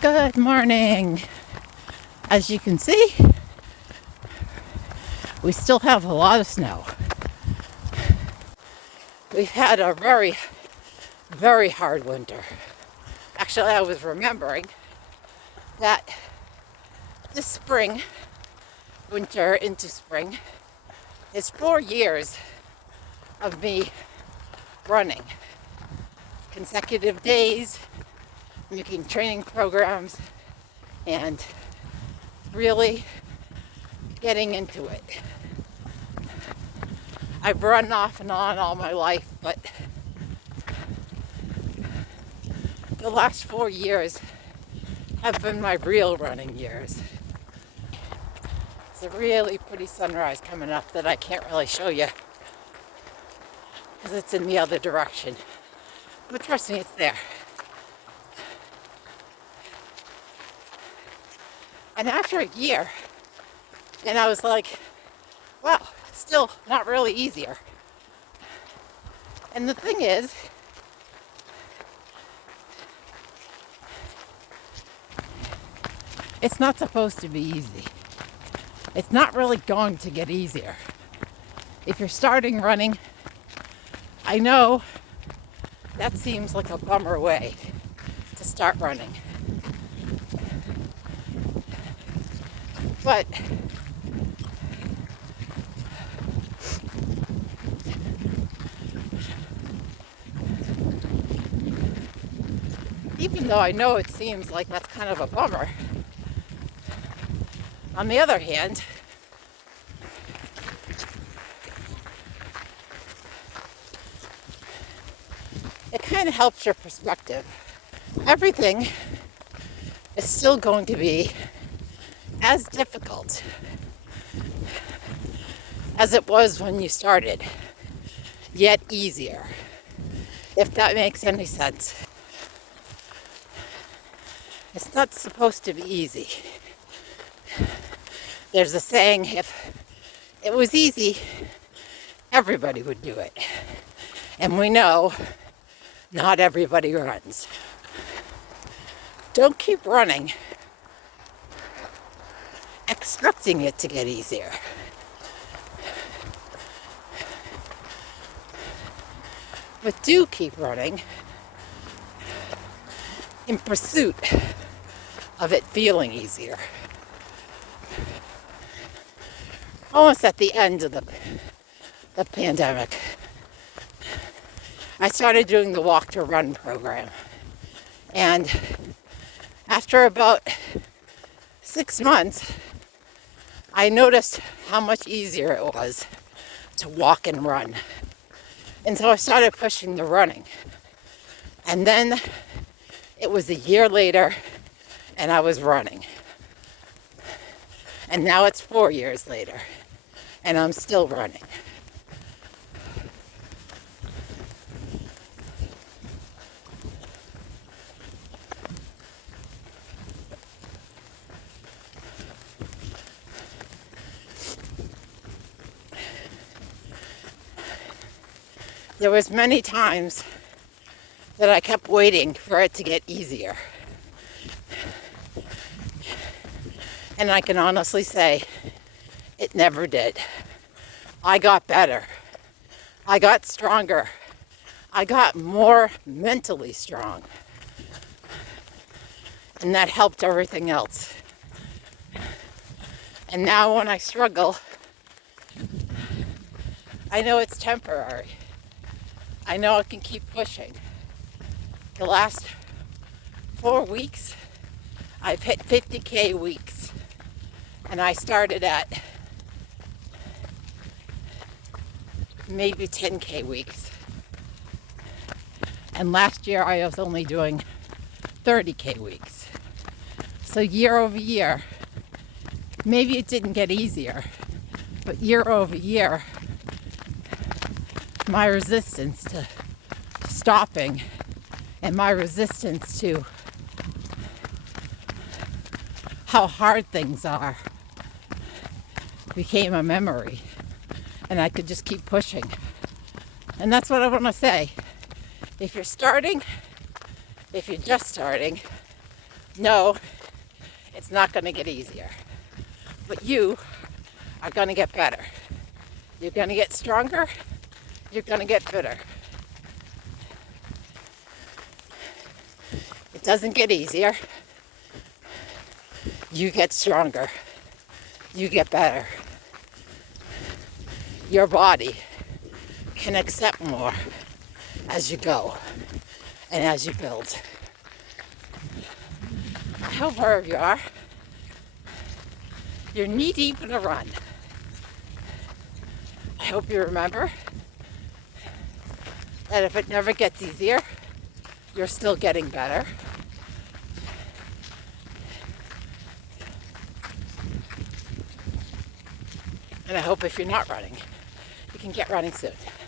Good morning. As you can see, we still have a lot of snow. We've had a very, very hard winter. Actually, I was remembering that this spring, winter into spring, is 4 years of me running consecutive days, making training programs, and really getting into it. I've run off and on all my life, but the last 4 years have been my real running years. It's a really pretty sunrise coming up that I can't really show you because it's in the other direction. But trust me, it's there. And after a year, and I was like, wow, still not really easier. And the thing is, it's not supposed to be easy. It's not really going to get easier. If you're starting running, I know that seems like a bummer way to start running. But even though I know it seems like that's kind of a bummer, on the other hand, it kind of helps your perspective. Everything is still going to be as difficult as it was when you started, yet easier, if that makes any sense. It's not supposed to be easy. There's a saying, if it was easy, everybody would do it. And we know not everybody runs. Don't keep running expecting it to get easier. But do keep running in pursuit of it feeling easier. Almost at the end of the pandemic, I started doing the walk to run program. And after about 6 months, I noticed how much easier it was to walk and run. And so I started pushing the running. And then it was a year later and I was running. And now it's 4 years later and I'm still running. There was many times that I kept waiting for it to get easier. And I can honestly say, it never did. I got better. I got stronger. I got more mentally strong. And that helped everything else. And now when I struggle, I know it's temporary. I know I can keep pushing. The last 4 weeks, I've hit 50K weeks. And I started at maybe 10K weeks. And last year I was only doing 30K weeks. So year over year, maybe it didn't get easier, but year over year, my resistance to stopping and my resistance to how hard things are became a memory, and I could just keep pushing. And that's what I want to say. If you're just starting, No, it's not going to get easier. But you are going to get better. You're going to get stronger. You're going to get fitter. It doesn't get easier. You get stronger. You get better. Your body can accept more as you go and as you build. I hope wherever you are, you're knee deep in a run. I hope you remember that if it never gets easier, you're still getting better. And I hope if you're not running, you can get running soon.